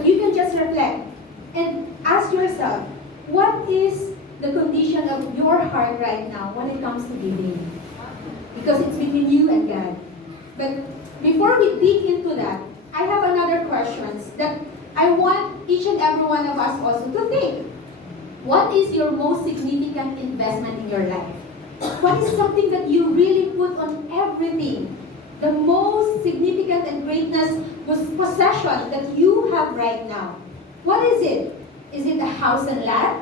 But you can just reflect and ask yourself, what is the condition of your heart right now when it comes to giving? Because it's between you and God. But before we dig into that, I have another questions that I want each and every one of us also to think. What is your most significant investment in your life? What is something that you really put on everything? The most significant and greatness possession that you have right now. What is it? Is it a house and lot?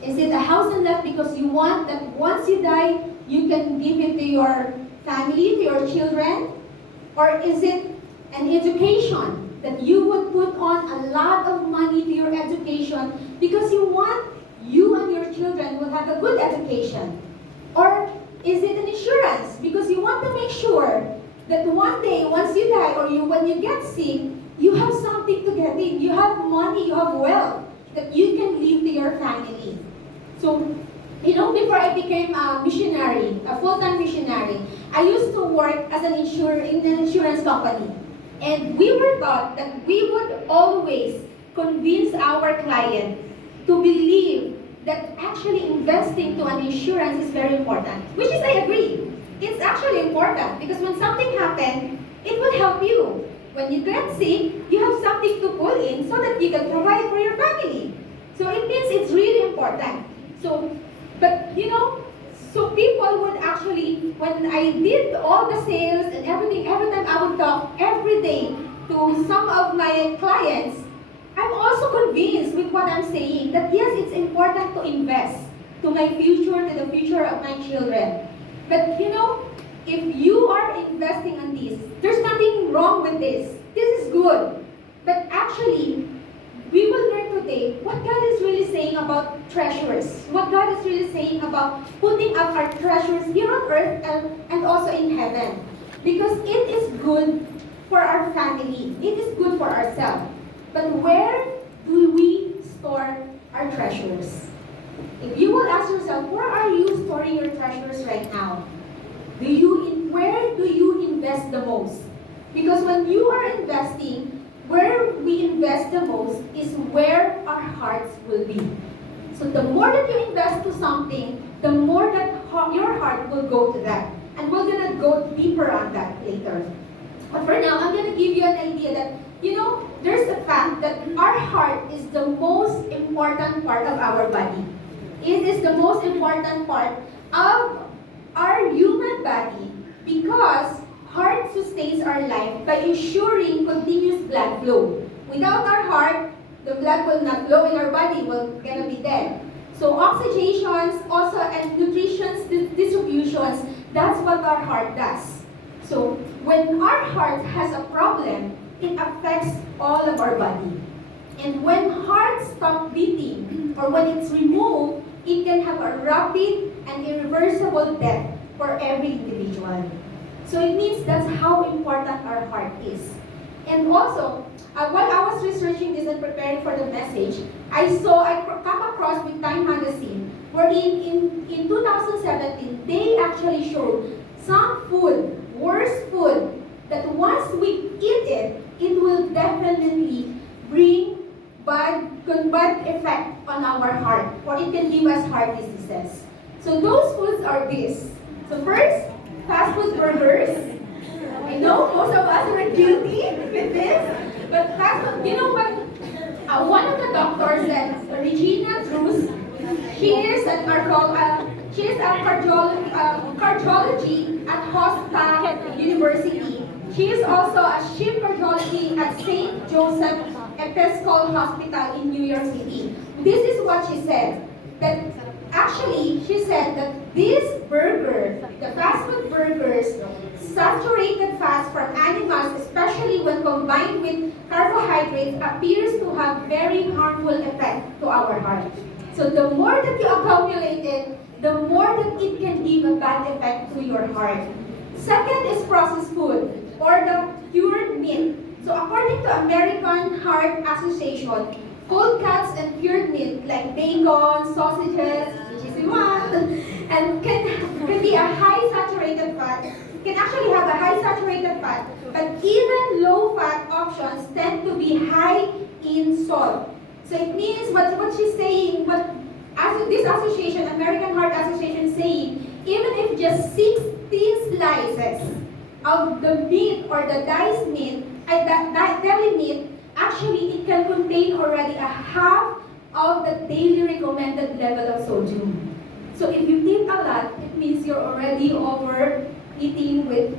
Is it a house and lot because you want that once you die, you can give it to your family, to your children? Or is it an education that you would put on a lot of money to your education because you want you and your children will have a good education? Or is it an insurance because you want to make sure that one day, once you die or when you get sick, you have something to get in. You have money, you have wealth that you can leave to your family. So, before I became a missionary, a full-time missionary, I used to work as in an insurance company. And we were taught that we would always convince our client to believe that actually investing to an insurance is very important. Which is, I agree. It's actually important because when something happens, it will help you. When you get sick, you have something to pull in so that you can provide for your family. So it means it's really important. So people would actually, when I did all the sales and everything, every time I would talk every day to some of my clients, I'm also convinced with what I'm saying that yes, it's important to invest to my future, to the future of my children. But if you are investing on this, there's nothing wrong with this. This is good. But actually, we will learn today what God is really saying about treasures. What God is really saying about putting up our treasures here on earth and also in heaven. Because it is good for our family. It is good for ourselves. But where do we store our treasures? If you will ask yourself, where are you storing your treasures right now? Where do you invest the most? Because when you are investing, where we invest the most is where our hearts will be. So the more that you invest to something, the more that your heart will go to that. And we're going to go deeper on that later. But for now, I'm going to give you an idea that, there's a fact that our heart is the most important part of our body. It is the most important part of our human body because heart sustains our life by ensuring continuous blood flow. Without our heart, the blood will not flow in our body, we're gonna be dead. So oxygenations, also and nutrition distributions, that's what our heart does. So when our heart has a problem, it affects all of our body. And when heart stops beating, or when it's removed, it can have a rapid and irreversible death for every individual. So it means that's how important our heart is. And also, while I was researching this and preparing for the message, I come across with Time Magazine, where in 2017, they actually showed some food, worst food, that once we eat it, it will definitely bring bad effect on our heart, or it can give us heart diseases. So those foods are this. So first, fast food burgers. I know most of us are guilty with this, but fast food, you know what? One of the doctors said, Regina Drews, she is a cardiology at Hofstra University. She is also a chief cardiology at St. Joseph Episcopal Hospital in New York City. This is what she said. That actually, she said that this burger, the fast food burgers, saturated fats from animals, especially when combined with carbohydrates, appears to have very harmful effect to our heart. So the more that you accumulate it, the more that it can give a bad effect to your heart. Second is processed food, or the cured meat. So according to American Heart Association, cold cuts and cured meat like bacon, sausages, which is one, and can be a high saturated fat, can actually have a high saturated fat, but even low fat options tend to be high in salt. So it means what she's saying, this association, American Heart Association, is saying, even if just 16 slices of the meat or the diced meat, that deli meat, actually it can contain already a half of the daily recommended level of sodium. So if you eat a lot, it means you're already overeating with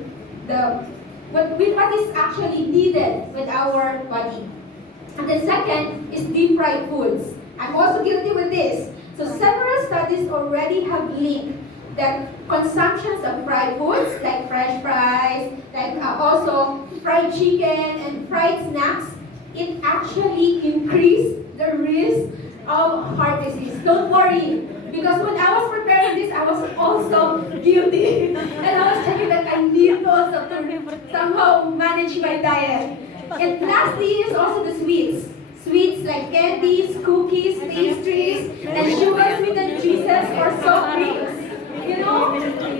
what is actually needed with our body. And the second is deep fried foods. I'm also guilty with this. So several studies already have linked that consumptions of fried foods like French fries, like also fried chicken and fried snacks, it actually increased the risk of heart disease. Don't worry, because when I was preparing this, I was also guilty. And I was checking that I need also to somehow manage my diet. And lastly is also the sweets. Sweets like candies, cookies, pastries, and sugar-sweetened juices or soft drinks. You know,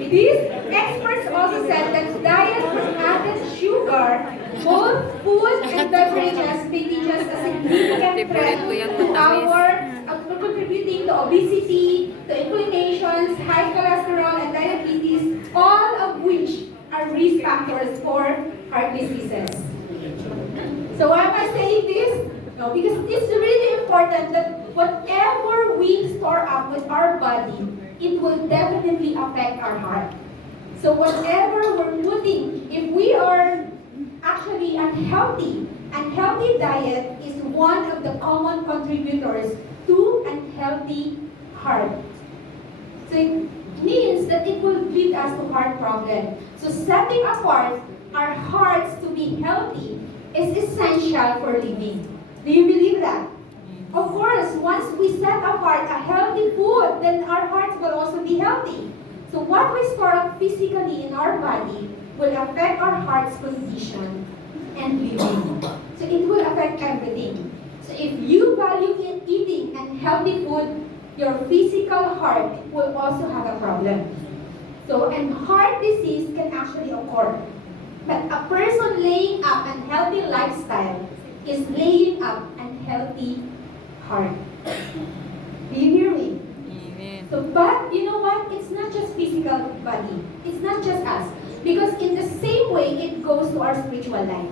these experts also said that diet with added sugar, both food and beverages, may teach us a significant threat to contributing to obesity, to inflammations, high cholesterol, and diabetes, all of which are risk factors for heart diseases. So why am I saying this? No, because it's really important that whatever we store up with our body, it will definitely affect our heart. So whatever we're putting, if we are actually unhealthy diet is one of the common contributors to unhealthy heart. So it means that it will lead us to heart problem. So setting apart our hearts to be healthy is essential for living. Do you believe that? Of course, once we set apart a healthy food, then our hearts will also be healthy. So what we store up physically in our body will affect our heart's condition and living. So it will affect everything. So if you value eating unhealthy food, your physical heart will also have a problem. So, and heart disease can actually occur. But a person laying up an healthy lifestyle is laying up an healthy heart. Do you hear me? Amen. So, but you know what? It's not just physical body. It's not just us. Because in the same way, it goes to our spiritual life.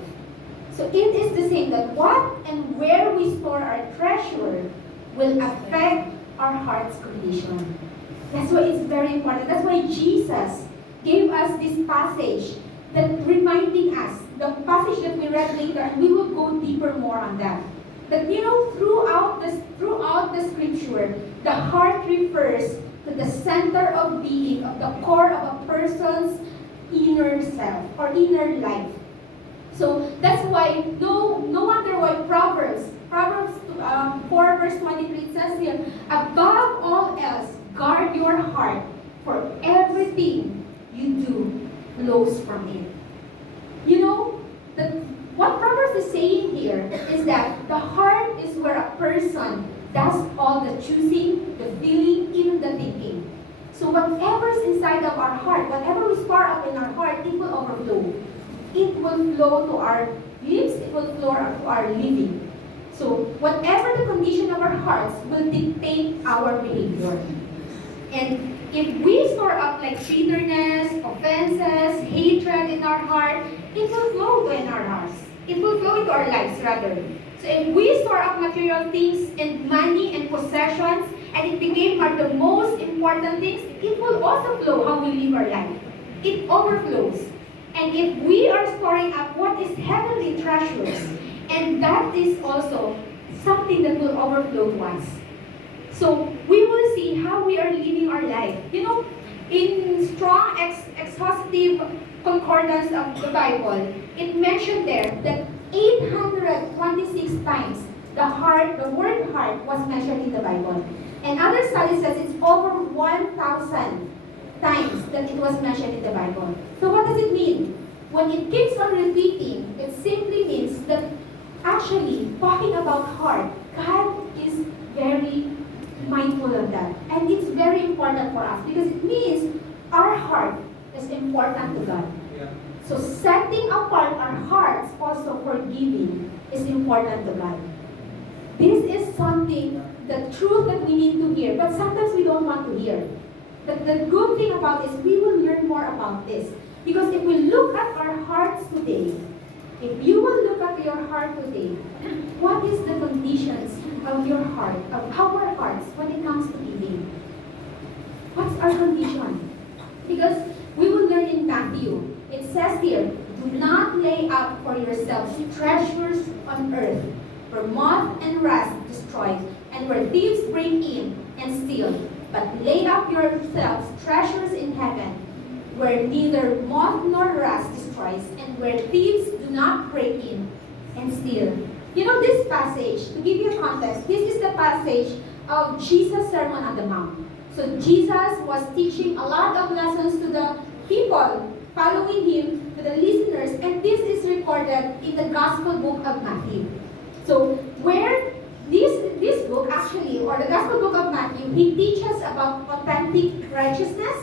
So it is the same that what and where we store our treasure will affect our heart's condition. That's why it's very important. That's why Jesus gave us this passage that reminding us, the passage that we read later, and we will go deeper more on that. But you know, throughout the scripture, the heart refers to the center of being, of the core of a person's inner self or inner life. So that's why no wonder why Proverbs 4 verse 23 it says here, above all else, guard your heart, for everything you do flows from it. You know, what Proverbs is saying here is that the heart is where a person does all the choosing, the feeling, even the thinking. So whatever is inside of our heart, whatever we store up in our heart, it will overflow. It will flow to our lips, it will flow to our living. So whatever the condition of our hearts will dictate our behavior. And if we store up like bitterness, offenses, hatred in our heart, it will flow in our hearts. It will flow into our lives rather. So if we store up material things and money and possessions, and it became the most important things, it will also flow how we live our life. It overflows. And if we are storing up what is heavenly treasures, and that is also something that will overflow to us. So we will see how we are living our life. You know, in strong exhaustive concordance of the Bible, it mentioned there that 826 times the word heart was mentioned in the Bible. And other studies says it's over 1,000 times that it was mentioned in the Bible. So what does it mean? When it keeps on repeating, it simply means that actually talking about heart, God is very mindful of that. And it's very important for us because it means our heart is important to God. Yeah. So setting apart our hearts also for giving is important to God. This is something, the truth that we need to hear, but sometimes we don't want to hear. But the good thing about this, we will learn more about this. Because if we look at our hearts today, if you will look at your heart today, what is the conditions of your heart, of our hearts when it comes to giving? What's our condition? Because we will learn in Matthew, it says here, do not lay up for yourselves treasures on earth, where moth and rust destroy, and where thieves break in and steal. But lay up yourselves treasures in heaven, where neither moth nor rust destroys, and where thieves do not break in and steal. You know this passage, to give you a context, this is the passage of Jesus' Sermon on the Mount. So Jesus was teaching a lot of lessons to the people following him, to the listeners, and this is recorded in the Gospel book of Matthew. So where this book actually, or the Gospel book of Matthew, he teaches about authentic righteousness.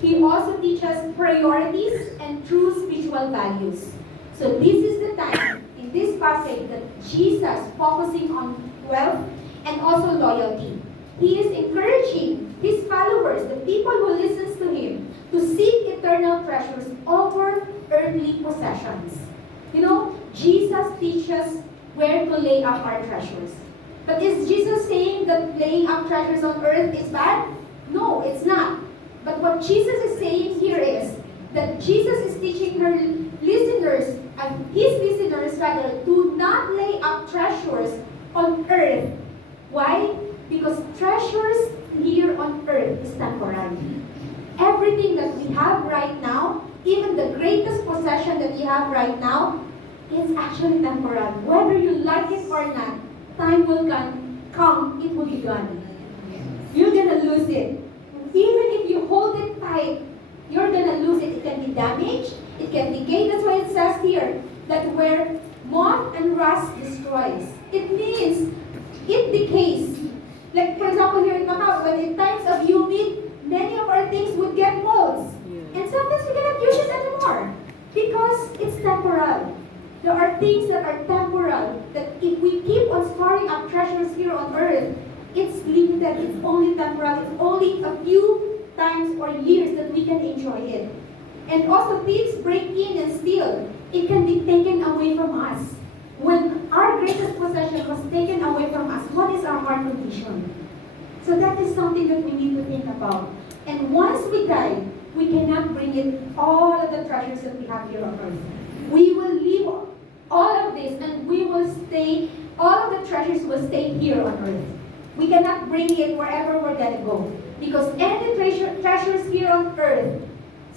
He also teaches priorities and true spiritual values. So this is the time in this passage that Jesus focusing on wealth and also loyalty. He is encouraging his followers, the people who listens to him, to seek eternal treasures over earthly possessions. You know, Jesus teaches where to lay up our treasures. But is Jesus saying that laying up treasures on earth is bad? No, it's not. But what Jesus is saying here is that Jesus is teaching her listeners, his listeners rather, do not lay up treasures on earth. Why? Because treasures here on earth is temporary. Everything that we have right now, even the greatest possession that you have right now, is actually temporary. Whether you like it or not, time will come, it will be gone. You're gonna lose it. Even if you hold it tight, you're gonna lose it. It can be damaged, it can decay. That's why it says here that where moth and rust destroys, it means it decays. Like for example here in Macau, when in times of humid, many of our things would get molds. And sometimes we cannot use it anymore because it's temporal. There are things that are temporal, that if we keep on storing up treasures here on earth, it's limited, it's only temporal, it's only a few times or years that we can enjoy it. And also thieves break in and steal. It can be taken away from us. When our greatest possession was taken away from us, what is our heart condition? So that is something that we need to think about. And once we die, we cannot bring in all of the treasures that we have here on earth. We will leave all of this and we will stay, all of the treasures will stay here on earth. We cannot bring it wherever we're going to go. Because any treasures here on earth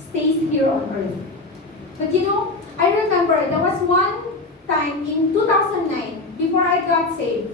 stays here on earth. But you know, I remember there was one time in 2009, before I got saved,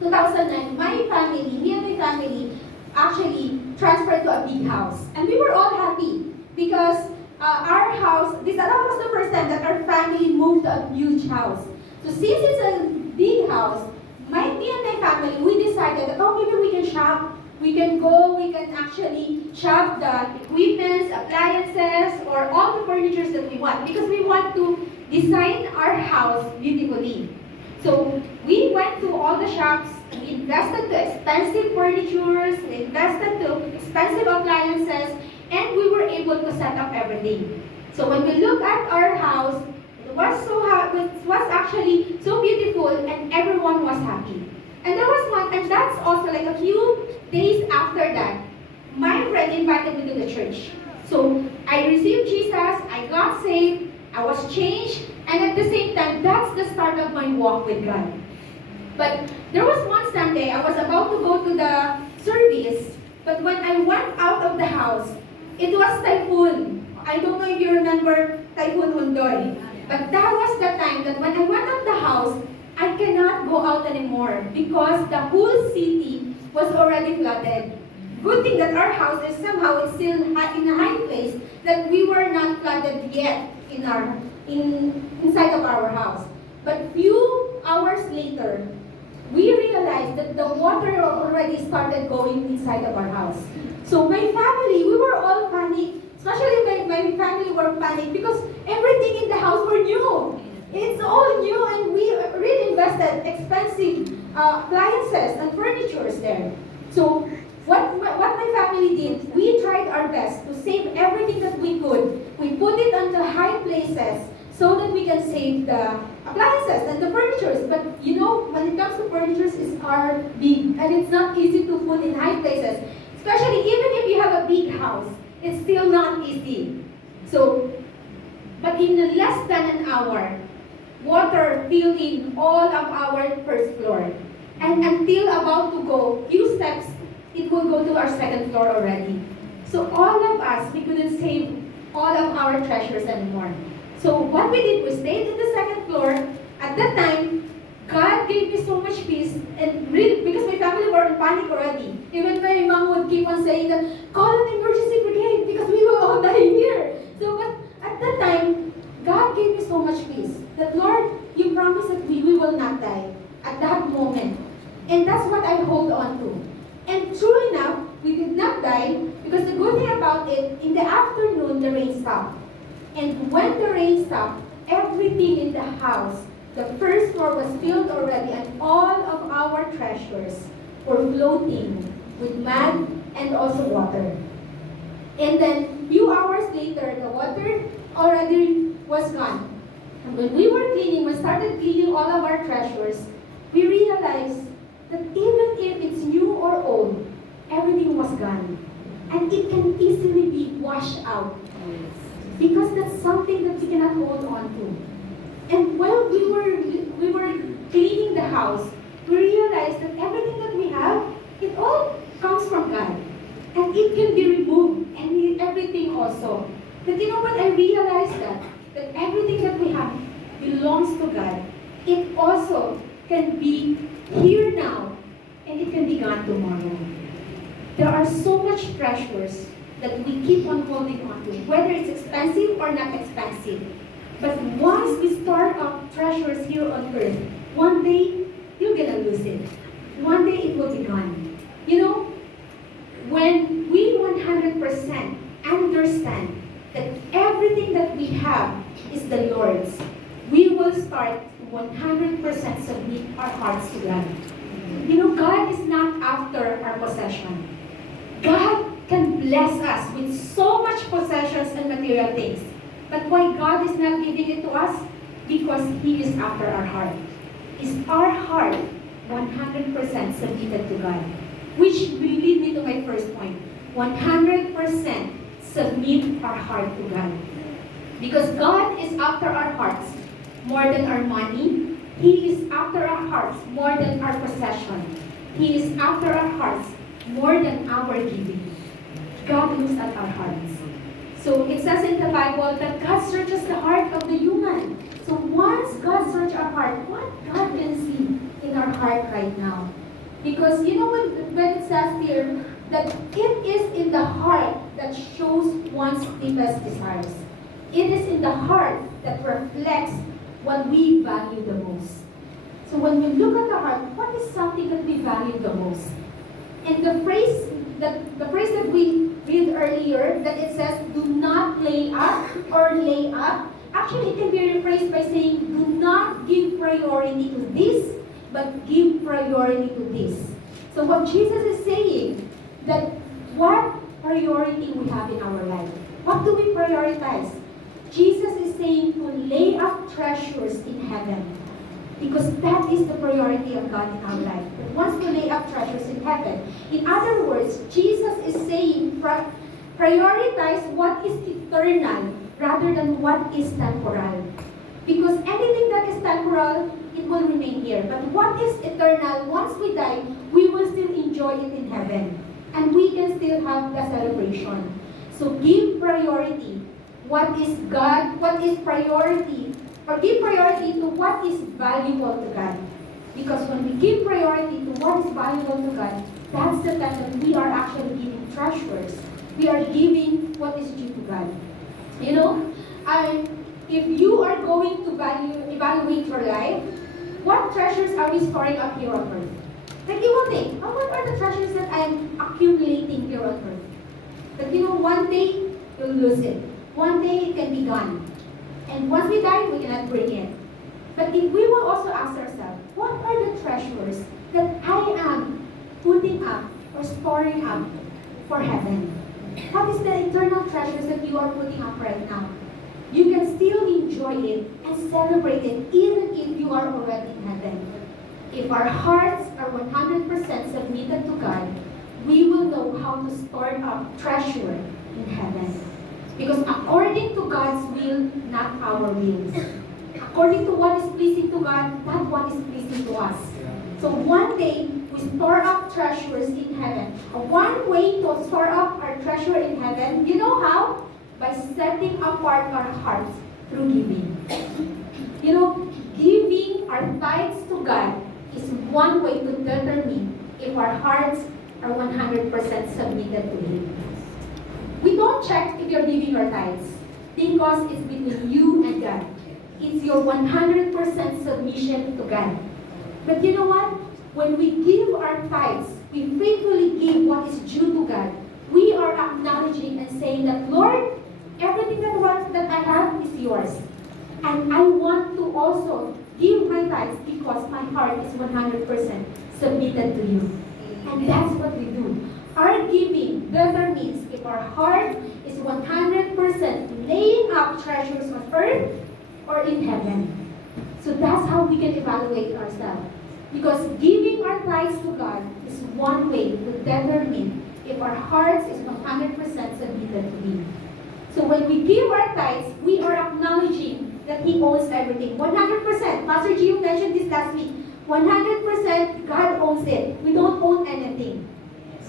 2009, my family, me and my family, actually transferred to a big house. And we were all happy because our house, that was the first time that our family moved to a huge house. So since it's a big house, me and my family, we decided that, oh, maybe we can shop. We can go, we can actually shop the equipments, appliances, or all the furnitures that we want. Because we want to design our house beautifully. So we went to all the shops, we invested to expensive furnitures, we invested to expensive appliances, and we were able to set up everything. So when we look at our house, it was actually so beautiful and everyone was happy. And there was one, and that's also like a few days after that, my friend invited me to the church. So I received Jesus, I got saved, I was changed, and at the same time, that's the start of my walk with God. But there was one Sunday, I was about to go to the service, but when I went out of the house, it was typhoon. I don't know if you remember Typhoon Undoy. But that was the time that when I went out of the house, I cannot go out anymore because the whole city was already flooded. Good thing that our house is somehow it's still in a high place, that we were not flooded yet inside of our house. But few hours later, we realized that the water already started going inside of our house. So my family, we were all panicked. Especially my family were panicked because everything in the house were new. It's all new and we really invested expensive appliances and furnitures there. So what my family did, we tried our best to save everything that we could. We put it on the high places so that we can save the appliances and the furnitures. But you know, when it comes to furnitures, it's are big and it's not easy to put in high places. Especially even if you have a big house, it's still not easy. So, but in less than an hour, water filled in all of our first floor. And until about to go few steps, it will go to our second floor already. So all of us, we couldn't save all of our treasures anymore. So what we did, we stayed in the second floor. At that time, God gave me so much peace, and really, because my family were in panic already. Even my mom would keep on saying that, call an emergency brigade because we will all die here. So, but at that time, God gave me so much peace that, Lord, you promised that we will not die at that moment. And that's what I hold on to. And true enough, we did not die because the good thing about it, in the afternoon, the rain stopped. And when the rain stopped, everything in the house, the first floor was filled already, and all of our treasures were floating with mud and also water. And then, few hours later, the water already was gone. And when we were cleaning, we started cleaning all of our treasures, we realized that even if it's new or old, everything was gone. And it can easily be washed out. Because that's something that we cannot hold on to. And while we were cleaning the house, we realized that everything that we have, it all comes from God. And it can be removed, and everything also. But you know what? I realized that everything that we have belongs to God. It also can be here now, and it can be gone tomorrow. There are so much treasures that we keep on holding on to, whether it's expensive or not expensive. But once we start up treasures here on earth, one day you're gonna lose it. One day it will be gone. You know, when we 100% understand that everything that we have is the Lord's, we will start to 100% submit our hearts to God. You know, God is not after our possession. God can bless us with so much possessions and material things. But why God is not giving it to us? Because He is after our heart. Is our heart 100% submitted to God? Which will lead me to my first point. 100% submit our heart to God. Because God is after our hearts more than our money. He is after our hearts more than our possession. He is after our hearts more than our giving. God looks at our hearts. So it says in the Bible that God searches the heart of the human. So once God searches our heart, what God can see in our heart right now? Because you know when it says here that it is in the heart that shows one's deepest desires. It is in the heart that reflects what we value the most. So when we look at the heart, what is something that we value the most? And the phrase that we read earlier, that it says, do not lay up or lay up, actually it can be rephrased by saying, do not give priority to this, but give priority to this. So what Jesus is saying, that what priority we have in our life. What do we prioritize? Jesus is saying to lay up treasures in heaven. Because that is the priority of God in our life. But wants to lay up treasures in heaven. In other words, Jesus is saying prioritize what is eternal rather than what is temporal. Because anything that is temporal, it will remain here. But what is eternal, once we die, we will still enjoy it in heaven. And we can still have the celebration. So give priority. What is God? What is priority? Or give priority to what is valuable to God. Because when we give priority to what is valuable to God, that's the time that we are actually giving treasures. We are giving what is due to God. You know, if you are going to evaluate your life, what treasures are we storing up here on earth? Like you will think, oh, what are the treasures that I'm accumulating here on earth? But you know, one day, you'll lose it. One day, it can be gone. And once we die, we cannot bring it. But if we will also ask ourselves, what are the treasures or storing up for heaven? What is the eternal treasures that you are putting up right now? You can still enjoy it and celebrate it even if you are already in heaven. If our hearts are 100% submitted to God, we will know how to store up treasure in heaven. Because according to God's will, not our wills. According to what is pleasing to God, not what is pleasing to us. So one day, we store up treasures in heaven. One way to store up our treasure in heaven, you know how? By setting apart our hearts through giving. You know, giving our tithes to God is one way to determine if our hearts are 100% submitted to Him. We don't check if you're giving your tithes because it's between you and God. It's your 100% submission to God. But you know what? When we give our tithes, we faithfully give what is due to God. We are acknowledging and saying that, Lord, everything that I have is yours. And I want to also give my tithes because my heart is 100% submitted to you. And that's what we do. Our giving determines if our heart is 100% laying up treasures on earth or in heaven. So that's how we can evaluate ourselves. Because giving our tithes to God is one way to determine if our hearts is 100% submitted to Him. So when we give our tithes, we are acknowledging that He owns everything. 100%. Pastor Gio mentioned this last week. 100% God owns it. We don't own anything.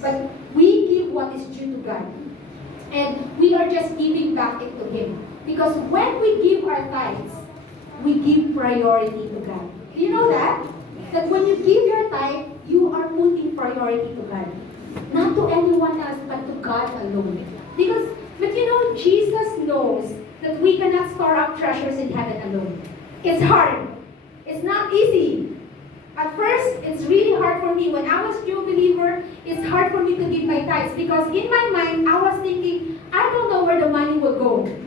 But we give what is due to God. And we are just giving back it to Him. Because when we give our tithes, we give priority to God. You know that? That when you give your tithe, you are putting priority to God. Not to anyone else, but to God alone. But you know, Jesus knows that we cannot store up treasures in heaven alone. It's hard. It's not easy. At first, it's really hard for me. When I was a new believer, it's hard for me to give my tithes because in my mind, I was thinking, I don't know where the money will go.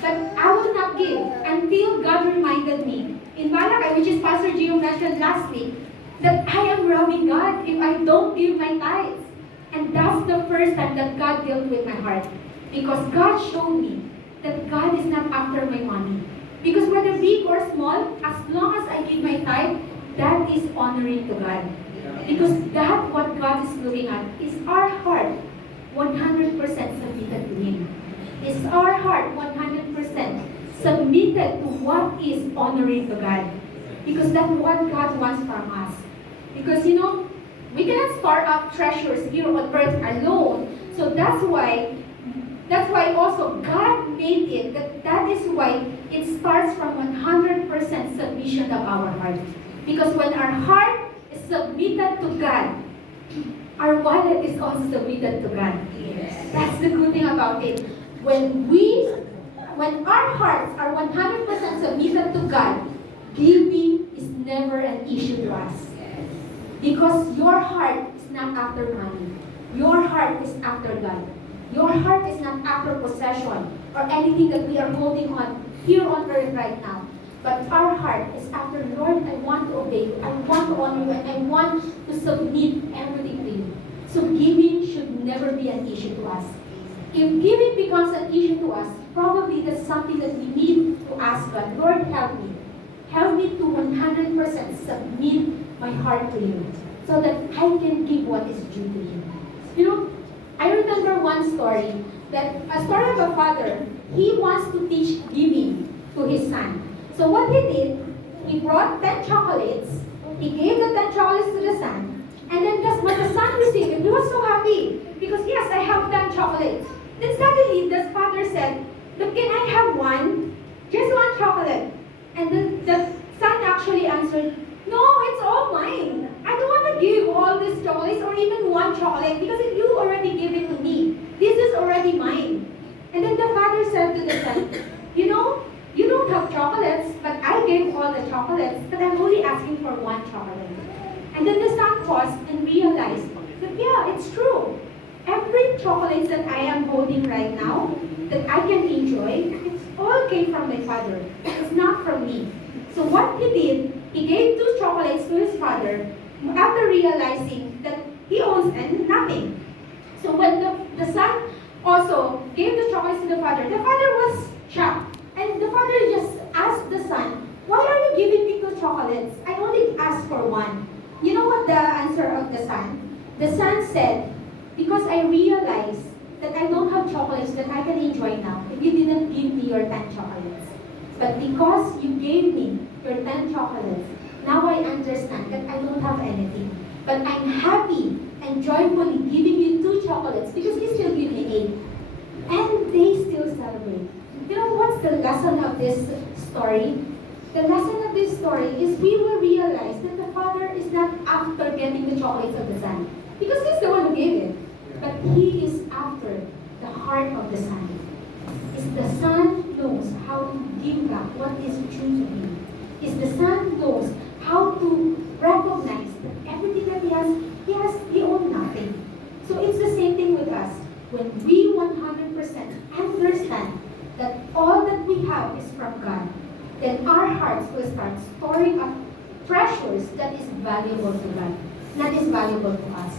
But I will not give until God reminded me in Malachi, which is Pastor Gio mentioned last week, that I am robbing God if I don't give my tithes. And that's the first time that God dealt with my heart. Because God showed me that God is not after my money. Because whether big or small, as long as I give my tithe, that is honoring to God. Because that what God is looking at is our heart 100% submitted to Him. Is our heart 100% submitted to what is honoring to God. Because that's what God wants from us. Because you know, we cannot store up treasures here on earth alone. So that's why also God made it, that is why it starts from 100% submission of our heart. Because when our heart is submitted to God, our wallet is also submitted to God. Yes. That's the good thing about it. When our hearts are 100% submitted to God, giving is never an issue to us. Because your heart is not after money. Your heart is after God. Your heart is not after possession or anything that we are holding on here on earth right now. But our heart is after, Lord, I want to obey you. I want to honor you. And I want to submit everything to you. So giving should never be an issue to us. If giving becomes an issue to us, probably that's something that we need to ask God, Lord, help me. Help me to 100% submit my heart to you so that I can give what is due to you. You know, I remember one story, that a story of a father. He wants to teach giving to his son. So what he did, he brought 10 chocolates. He gave the 10 chocolates to the son. And then when the son received it, he was so happy. Because yes, I have 10 chocolates. Then suddenly, the father said, look, can I have one? Just one chocolate. And then the son actually answered, no, it's all mine. I don't want to give all these chocolates or even one chocolate because you already gave it to me. This is already mine. And then the father said to the son, you know, you don't have chocolates, but I gave all the chocolates, but I'm only asking for one chocolate. And then the son paused and realized that, yeah, it's true. Every chocolate that I am holding right now, that I can enjoy, it all came from my father. It's not from me. So what he did, he gave 2 chocolates to his father after realizing that he owns phones and nothing. So when the son also gave the chocolates to the father was shocked. And the father just asked the son, why are you giving me two chocolates? I only asked for one. You know what the answer of the son? The son said, because I realized that I don't have chocolates that I can enjoy now if you didn't give me your 10 chocolates. But because you gave me your 10 chocolates, now I understand that I don't have anything. But I'm happy and joyfully giving you 2 chocolates because you still give me 8. And they still celebrate. You know what's the lesson of this story? The lesson of this story is we will realize that the father is not after getting the chocolates of the son. Because he's the one who gave it. But he is after the heart of the son. Is the son knows how to give back what is true to him. Is the son knows how to recognize that everything that he owns nothing. So it's the same thing with us. When we 100% understand that all that we have is from God, then our hearts will start storing up treasures that is valuable to God, not is valuable to us.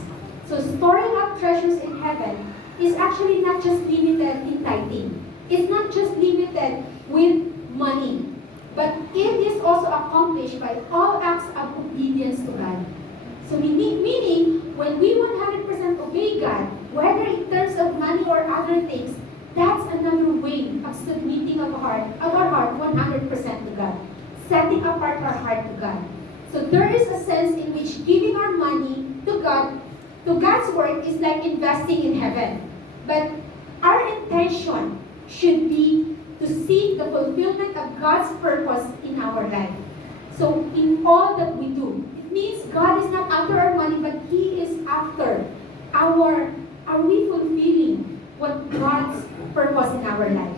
So storing up treasures in heaven is actually not just limited in tithing. It's not just limited with money. But it is also accomplished by all acts of obedience to God. So meaning, when we 100% obey God, whether in terms of money or other things, that's another way of submitting of our heart 100% to God. Setting apart our heart to God. So there is a sense in which giving our money to God, to God's work, is like investing in heaven. But our intention should be to seek the fulfillment of God's purpose in our life. So in all that we do, it means God is not after our money, but He is after are we fulfilling what God's purpose in our life?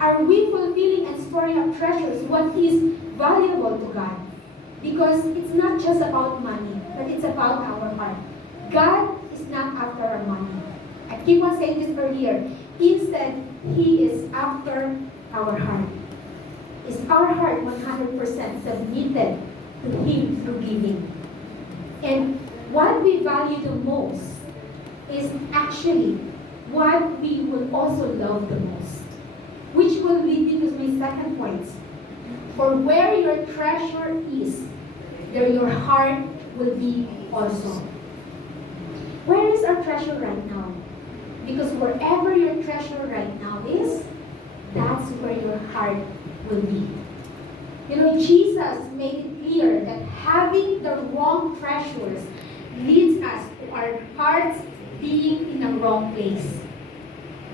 Are we fulfilling and storing up treasures what is valuable to God? Because it's not just about money, but it's about our heart. God is not after our money. I keep on saying this earlier. Instead, He is after our heart. Is our heart 100% submitted to Him through giving? And what we value the most is actually what we will also love the most. Which will lead me to my second point. For where your treasure is, there your heart will be also. Where is our treasure right now? Because wherever your treasure right now is, that's where your heart will be. You know, Jesus made it clear that having the wrong treasures leads us to our hearts being in the wrong place.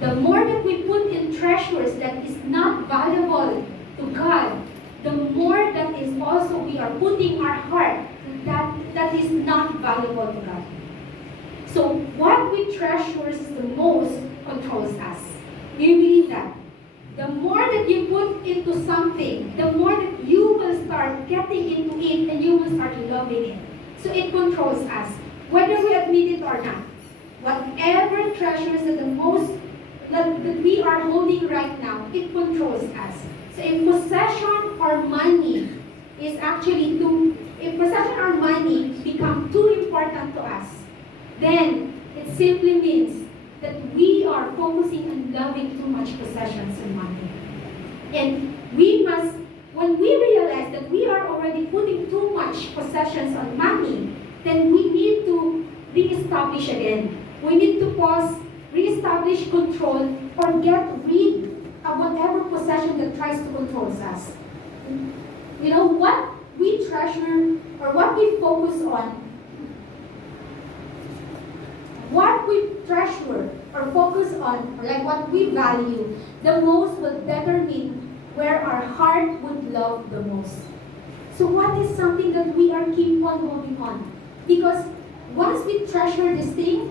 The more that we put in treasures that is not valuable to God, the more that is also we are putting our heart that is not valuable to God. So what we treasure the most controls us. Do you believe that? The more that you put into something, the more that you will start getting into it and you will start loving it. So it controls us, whether we admit it or not. Whatever treasures that we are holding right now, it controls us. So if possession or money is actually if possession or money become too important to us, then it simply means that we are focusing on loving too much possessions and money. And we must, when we realize that we are already putting too much possessions on money, then we need to reestablish again. We need to pause, reestablish control, or get rid of whatever possession that tries to control us. You know, what we treasure or what we focus on, what we treasure or focus on, or like what we value the most, will determine where our heart would love the most. So what is something that we are keep on holding on? Because once we treasure this thing,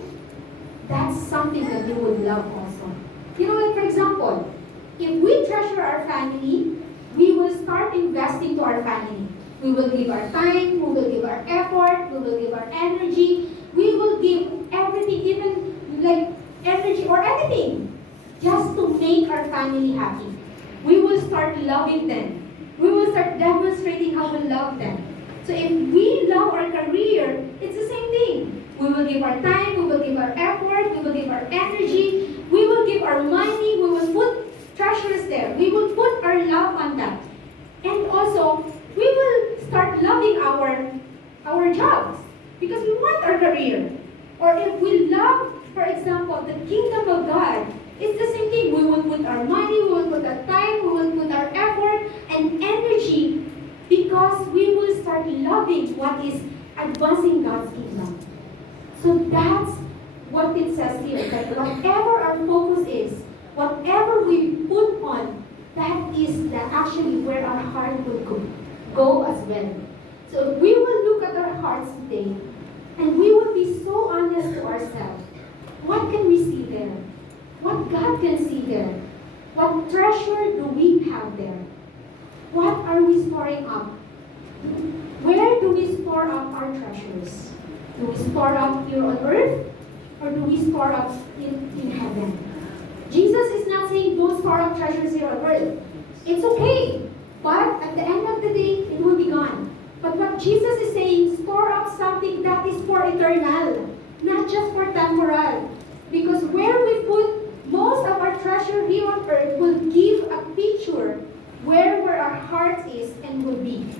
that's something that we would love also. You know, like for example, if we treasure our family, we will start investing to our family. We will give our time, we will give our effort, we will give our energy, we will give everything, even like energy or anything, just to make our family happy. We will start loving them. We will start demonstrating how we love them. So if we love our career, it's the same thing. We will give our time, will give our effort, we will give our energy, we will give our money, we will put treasures there. We will put our love on that. And also, we will start loving our jobs because we want our career. Or if we love, for example, the kingdom of God, it's the same thing. We will put our money, we will put our time, we will put our effort and energy because we will start loving what is advancing God's kingdom. So that's what it says here, that whatever our focus is, whatever we put on, that is actually where our heart will go as well. So we will look at our hearts today, and we will be so honest to ourselves. What can we see there? What God can see there? What treasure do we have there? What are we storing up? Where do we store up our treasures? Do we store up here on earth? Or do we store up in heaven? Jesus is not saying don't store up treasures here on earth. It's okay. But at the end of the day, it will be gone. But what Jesus is saying, store up something that is for eternal, not just for temporal. Because where we put most of our treasure here on earth will give a picture where our heart is and will be.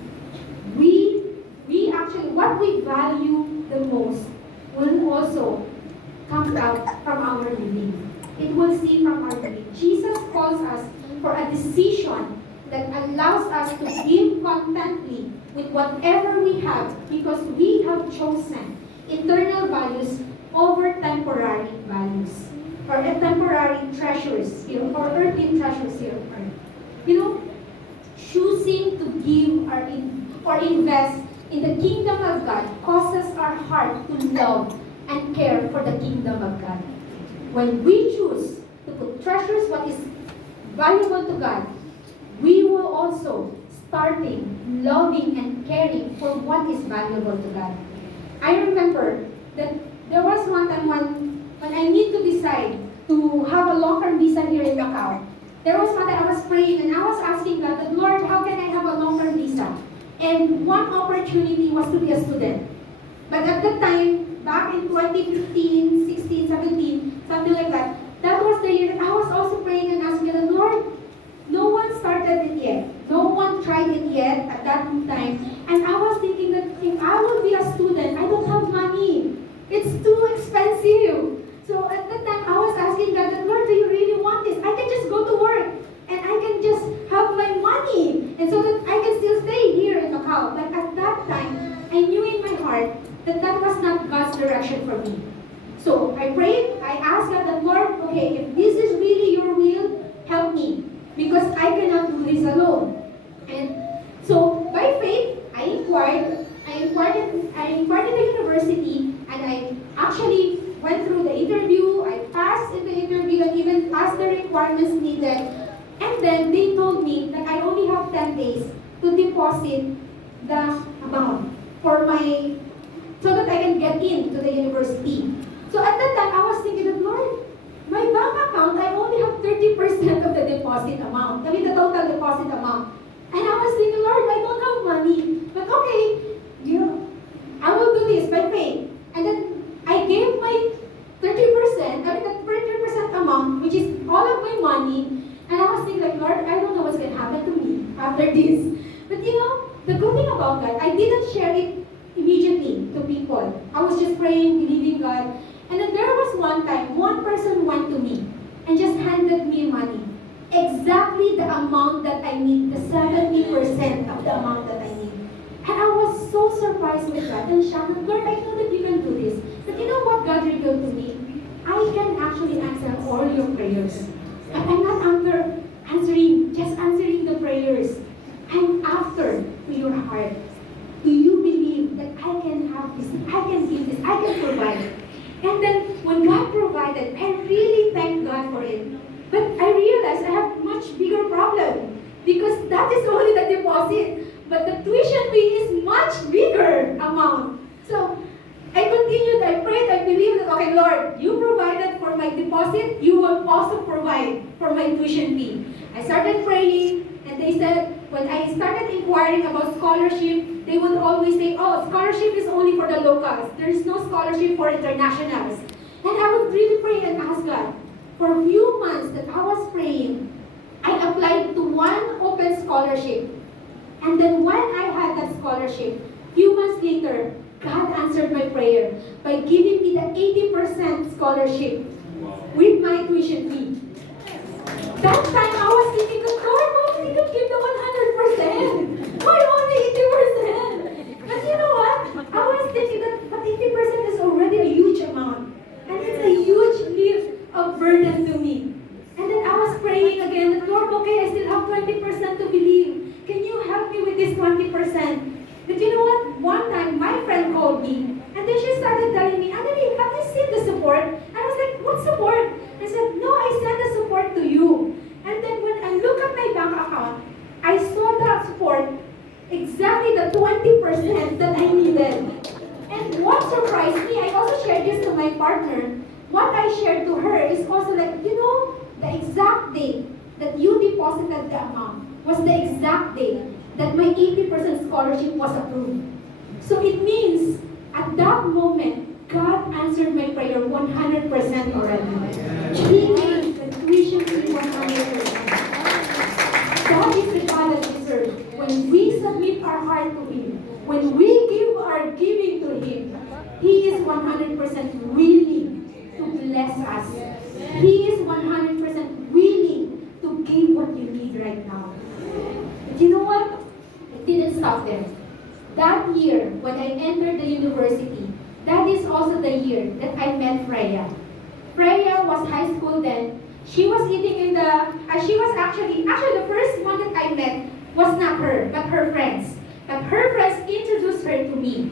We actually, what we value the most will also come out from our living. It will see from our living. Jesus calls us for a decision that allows us to live contently with whatever we have because we have chosen eternal values over temporary values or temporary treasures here or earthly treasures here on earth. You know, choosing to give or invest in the kingdom of God causes our heart to love and care for the kingdom of God. When we choose to put treasures what is valuable to God, we will also starting loving and caring for what is valuable to God. I remember that there was one time when I need to decide to have a long-term visa here in Macau. There was one time I was praying and I was asking God, that, Lord, how can I have a long-term visa? And one opportunity was to be a student. But at that time, back in 2015, 16, 17, something like that, that was the year that I was also praying and asking God, Lord, no one started it yet. No one tried it yet at that time. And I was thinking that if I will be a student, I don't have money. It's too expensive. So at that time, I was asking God, that, Lord, do you really want this? I can just go to work and I can just have my money. And so that I can still stay here in Macau. But at that time, I knew in my heart that that was not God's direction for me. So I prayed, I asked God, that, Lord, okay, if this is really your will, help me. Because I cannot do this alone. And so by faith, I inquired in the university, and I actually went through the interview. I passed in the interview and even passed the requirements needed. And then they told me that I only have 10 days to deposit the amount for so that I can get into the university. So at that time, I was thinking, Lord, my bank account, I only have 30% of the deposit amount. I mean, the total deposit amount. And I was thinking, Lord, I don't have money. But okay, I will do this by faith. And then I gave my 30%, I mean, the 30% amount, which is all of my money. And I was thinking, like, Lord, I don't know what's going to happen to me after this. But the good thing about that, I didn't share it immediately to people. I was just praying, believing God. And then there was one time, one person went to me and just handed me money. Exactly the amount that I need, the 70% of the amount that I need. And I was so surprised with that and shocked. Lord, I know that you can do this. But you know what God revealed to me? I can actually answer all your prayers. I'm not just answering the prayers. I'm after to your heart. Do you believe that I can have this, I can give this, I can provide? And then when God provided, I really thank God for it. But I realized I have much bigger problem because that is only the deposit. But the tuition fee is much bigger amount. So I continued, I prayed, I believed that, okay, Lord, you provided for my deposit, you will also provide for my tuition fee. I started praying, and they said, when I started inquiring about scholarship, they would always say, oh, scholarship is only for the locals. There is no scholarship for internationals. And I would really pray and ask God. For a few months that I was praying, I applied to one open scholarship. And then when I had that scholarship, few months later, God answered my prayer by giving me the 80% scholarship with my tuition fee. That time I was thinking, Lord, why did you give the 100%? Why only 80%? But you know what? I was thinking that but 80% is already a huge amount. And it's a huge lift of burden to me. And then I was praying again, that, Lord, okay, I still have 20% to believe. Can you help me with this 20%? But you know what? One time, my friend called me, and then she started telling me, Annalie, have you seen the support? I was like, what support? I said, no, I sent the support to you. And then when I look at my bank account, I saw that support, exactly the 20% that I needed. And what surprised me, I also shared this to my partner. What I shared to her is also like, you know, the exact date that you deposited the amount was the exact date that my 80% scholarship was approved. So it means, at that moment, God answered my prayer 100% already. He made the tuition fee 100%. That is the God that we serve. When we submit our heart to Him, when we give our giving to Him, He is 100% willing to bless us. He is 100% willing to give what you need right now. But you know what? It didn't stop there. That year, when I entered the university, that is also the year that I met Freya. Freya was high school then. She was eating in the, she was actually the first one that I met was not her, but her friends. But her friends introduced her to me.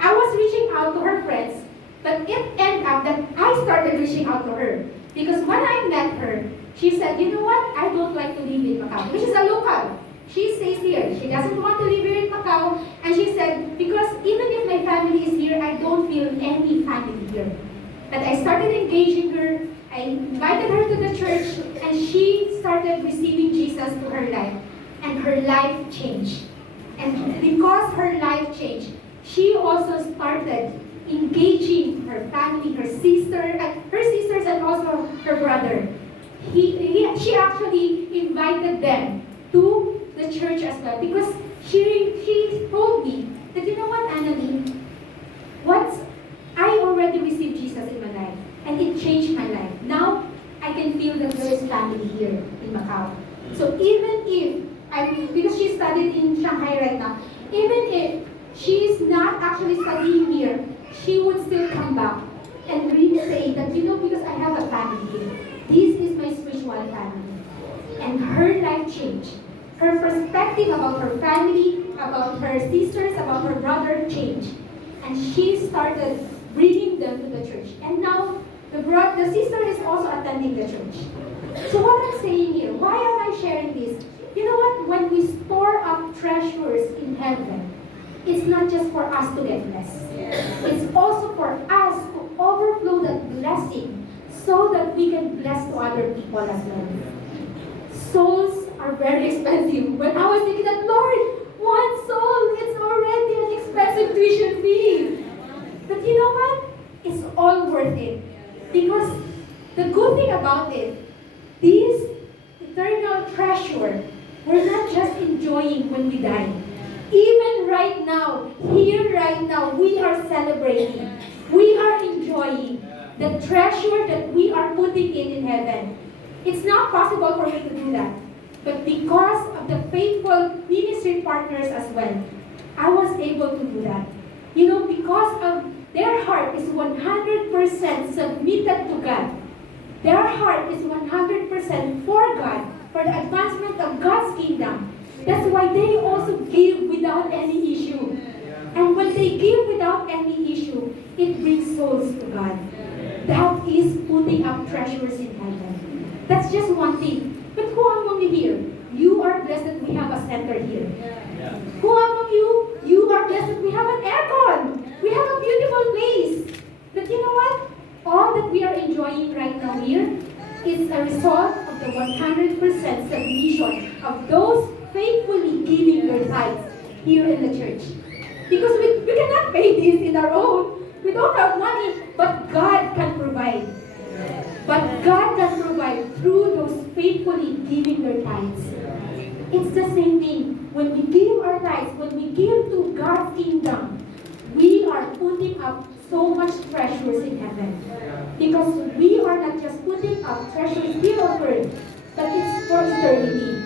I was reaching out to her friends, but it ended up that I started reaching out to her. Because when I met her, she said, you know what, I don't like to live in Macau, which is a local. She stays here. She doesn't want to live here in Macau. And she said, because even if my family is here, I don't feel any family here. But I started engaging her. I invited her to the church, and she started receiving Jesus to her life. And her life changed. And because her life changed, she also started engaging her family, her sisters, and also her brother. She actually invited them to the church as well, because she told me that, you know what, Annalie, I already received Jesus in my life, and it changed my life. Now I can feel that there is family here in Macau. So even if because she studied in Shanghai right now, even if she's not actually studying here, she would still come back and really say that, you know, because I have a family here. This is my spiritual family. And her life changed. Her perspective about her family, about her sisters, about her brother changed. And she started bringing them to the church. And now, the sister is also attending the church. So what I'm saying here, why am I sharing this? You know what? When we store up treasures in heaven, it's not just for us to get blessed. It's also for us to overflow that blessing so that we can bless to other people as well. Souls are very expensive. When I was thinking that, Lord, one soul, it's already an expensive tuition fee. But you know what? It's all worth it. Because the good thing about it, this eternal treasure, we're not just enjoying when we die. Even right now, here right now, we are celebrating. We are enjoying the treasure that we are putting in heaven. It's not possible for me to do that. But because of the faithful ministry partners as well, I was able to do that. You know, because of their heart is 100% submitted to God. Their heart is 100% for God, for the advancement of God's kingdom. That's why they also give without any issue. And when they give without any issue, it brings souls to God. That is putting up treasures in heaven. That's just one thing. But who among you here? You are blessed that we have a center here. Who among you? You are blessed that we have an aircon. We have a beautiful place. But you know what? All that we are enjoying right now here is a result of the 100% submission of those faithfully giving their tithes here in the church. Because we cannot pay this in our own. We don't have money, but God can provide provide. But God can provide through those faithfully giving their tithes. It's the same thing. When we give our tithes, when we give to God's kingdom, we are putting up so much treasures in heaven. Because we are not just putting up treasures here on earth, but it's for eternity.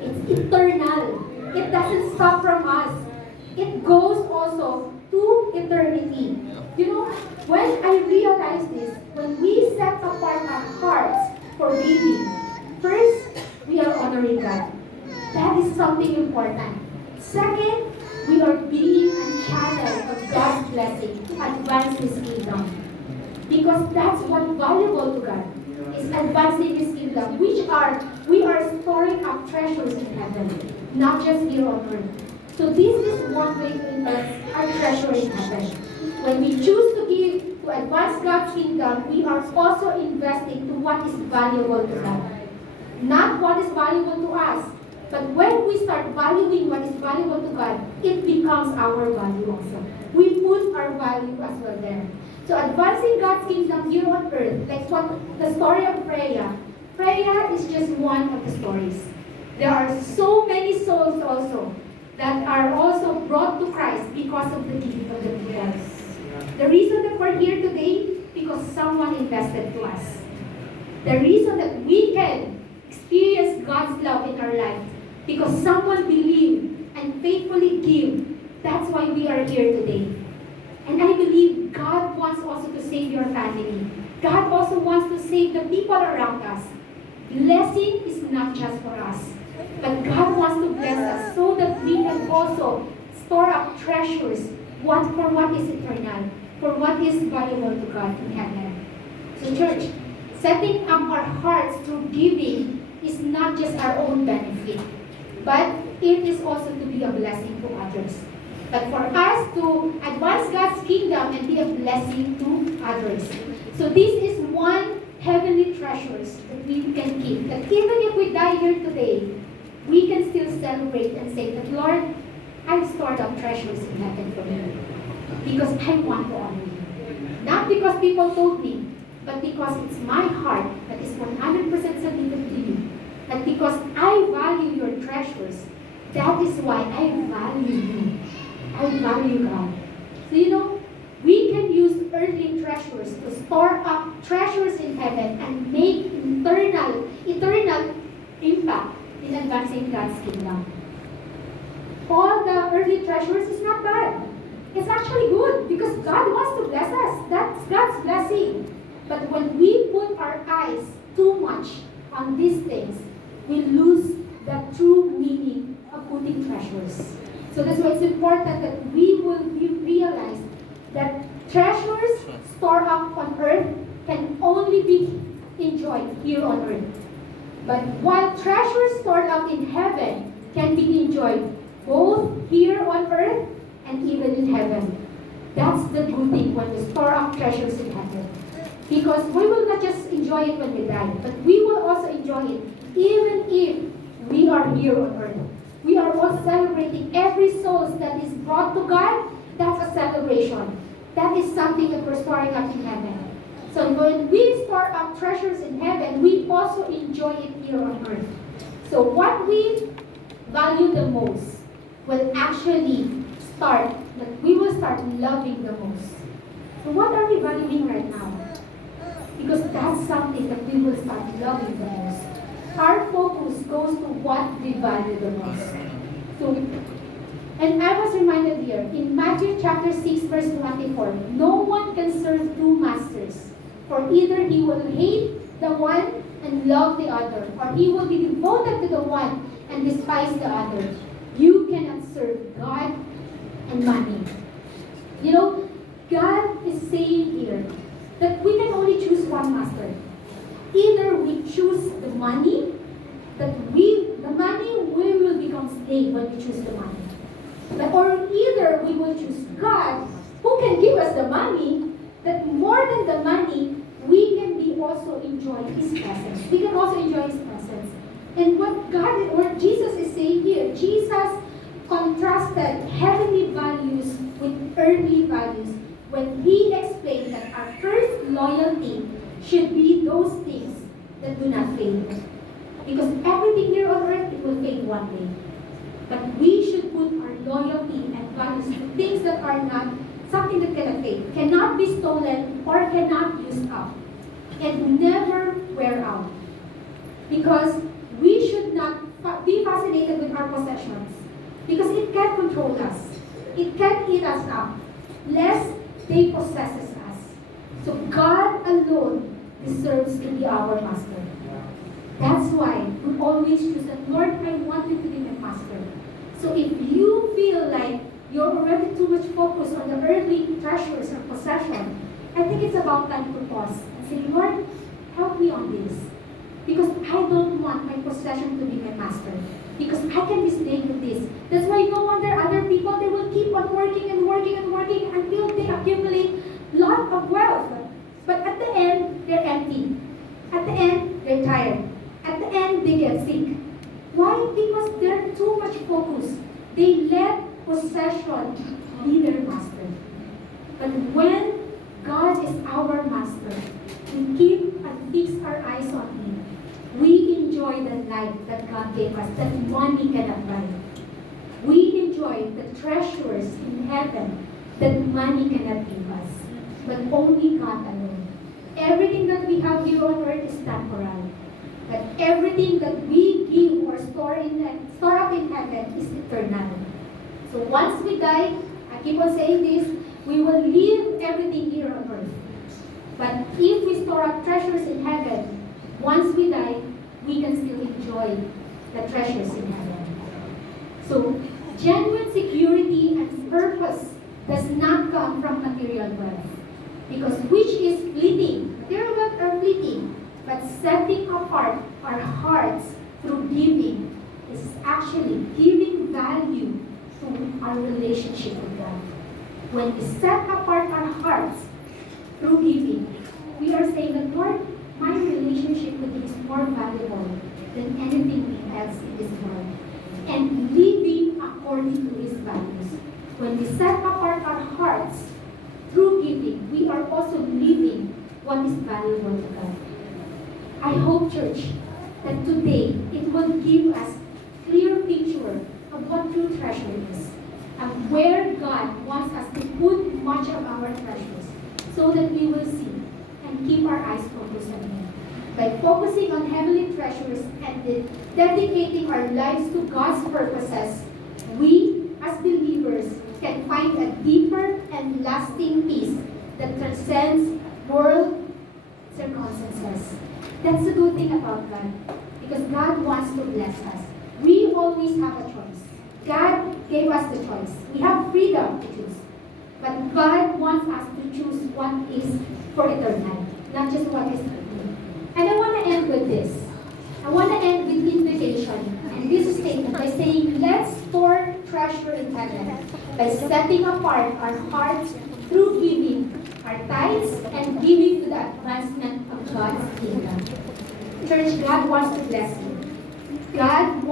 It's eternal. It doesn't stop from us. It goes also to eternity. You know, when I realized this, when we set apart our hearts for giving, first, we are honoring God. That is something important. Second, we are being a channel of God's blessing to advance His kingdom. Because that's what's valuable to God, is advancing His kingdom, we are storing up treasures in heaven, not just here on earth. So this is one way to invest our treasure in heaven. When we choose to give to advance God's kingdom, we are also investing to what is valuable to God. Not what is valuable to us, but when we start valuing what is valuable to God, it becomes our value also. We put our value as well there. So advancing God's kingdom here on earth, like what the story of Freya. Freya is just one of the stories. There are so many souls also that are also brought to Christ because of the giving of the people. The reason that we're here today, because someone invested to us. The reason that we can experience God's love in our life, because someone believed and faithfully give. That's why we are here today. And I believe God wants also to save your family. God also wants to save the people around us. Blessing is not just for us, but God wants to bless us so that we can also store up treasures for what is eternal, for what is valuable to God in heaven. So church, setting up our hearts through giving is not just our own benefit, but it is also to be a blessing to others. But for us to advance God's kingdom and be a blessing to others. So this is one heavenly treasures that we can keep. That even if we die here today, we can still celebrate and say that, Lord, I've stored up treasures in heaven for you. Because I want to honor you. Not because people told me, but because it's my heart that is 100% submitted to you. And because I value your treasures, that is why I value you. I value God. So you know, we can use earthly treasures to store up treasures in heaven and make eternal impact in advancing God's kingdom. All the earthly treasures is not bad. It's actually good because God wants to bless us. That's God's blessing. But when we put our eyes too much on these things, we lose the true meaning of putting treasures. So that's why it's important that we realize that treasures stored up on earth can only be enjoyed here on earth. But while treasures stored up in heaven can be enjoyed both here on earth and even in heaven. That's the good thing when we store up treasures in heaven. Because we will not just enjoy it when we die, but we will also enjoy it even if we are here on earth. We are all celebrating every soul that is brought to God. That's a celebration. That is something that we're storing up in heaven. So when we store up treasures in heaven, we also enjoy it here on earth. So what we value the most will actually start, that we will start loving the most. So what are we valuing right now? Because that's something that we will start loving the most. Our focus goes to what we value the most. So, and I was reminded here, in Matthew chapter 6, verse 24, no one can serve two masters, for either he will hate the one and love the other, or he will be devoted to the one and despise the other. You cannot serve God and money. You know, God is saying here that we can only choose one master. Either we choose the money, we will become slave when we choose the money. Or either we will choose God, who can give us the money, that more than the money, we can be also enjoy His presence. We can also enjoy His presence. And what Jesus is saying here, Jesus contrasted heavenly values with earthly values when He explained that our first love loyalty should be those things that do not fade. Because everything here on earth, it will fade one day. But we should put our loyalty and values to things that are not something that cannot fade, cannot be stolen, or cannot use up, and never wear out. Because we should not be fascinated with our possessions. Because it can control us. It can eat us up. Lest they possesses us. So God alone deserves to be our master. That's why we always choose that, Lord, I want you to be my master. So if you feel like you're already too much focused on the earthly treasures or possession, I think it's about time to pause and say, Lord, help me on this. Because I don't want my possession to be my master. Because I can be slave to this. That's why no wonder other people, they will keep on working and working and working until they accumulate lot of wealth. But at the end, they're empty. At the end, they're tired. At the end, they get sick. Why? Because they're too much focused. They let possession be their master. But when God is our master, we keep and fix our eyes on Him. We enjoy the life that God gave us, that money cannot buy. We enjoy the treasures in heaven that money cannot give us, but only God alone. Everything that we have here on earth is temporal, but everything that we give or store up in heaven is eternal. So once we die, I keep on saying this, we will leave everything here on earth. But if we store up treasures in heaven, once we die, we can still enjoy the treasures in heaven. So, genuine security and purpose does not come from material wealth. Because which is fleeting. Material wealth are fleeting. But setting apart our hearts through giving is actually giving value to our relationship with God. When we set apart our hearts through giving, we are saying that, Lord, my relationship with you is more valuable than anything else in this world. And living according to His values. When we set apart our hearts through giving, we are also living what is valuable to God. I hope, church, that today it will give us clear picture of what true treasure is and where God wants us to put much of our treasures so that we will see and keep our eyes focused on Him. By focusing on heavenly treasures and dedicating our lives to God's purposes, we as believers can find a deeper and lasting peace that transcends world circumstances. That's the good thing about God, because God wants to bless us. We always have a choice. God gave us the choice. We have freedom to choose. But God wants us to choose what is for eternal, not just what is earthly. And I want to end with this. I want to end with invitation and this statement by saying, let's store treasure in heaven by setting apart our hearts through giving our tithes and giving to the advancement of God's kingdom. Church, God wants to bless you. God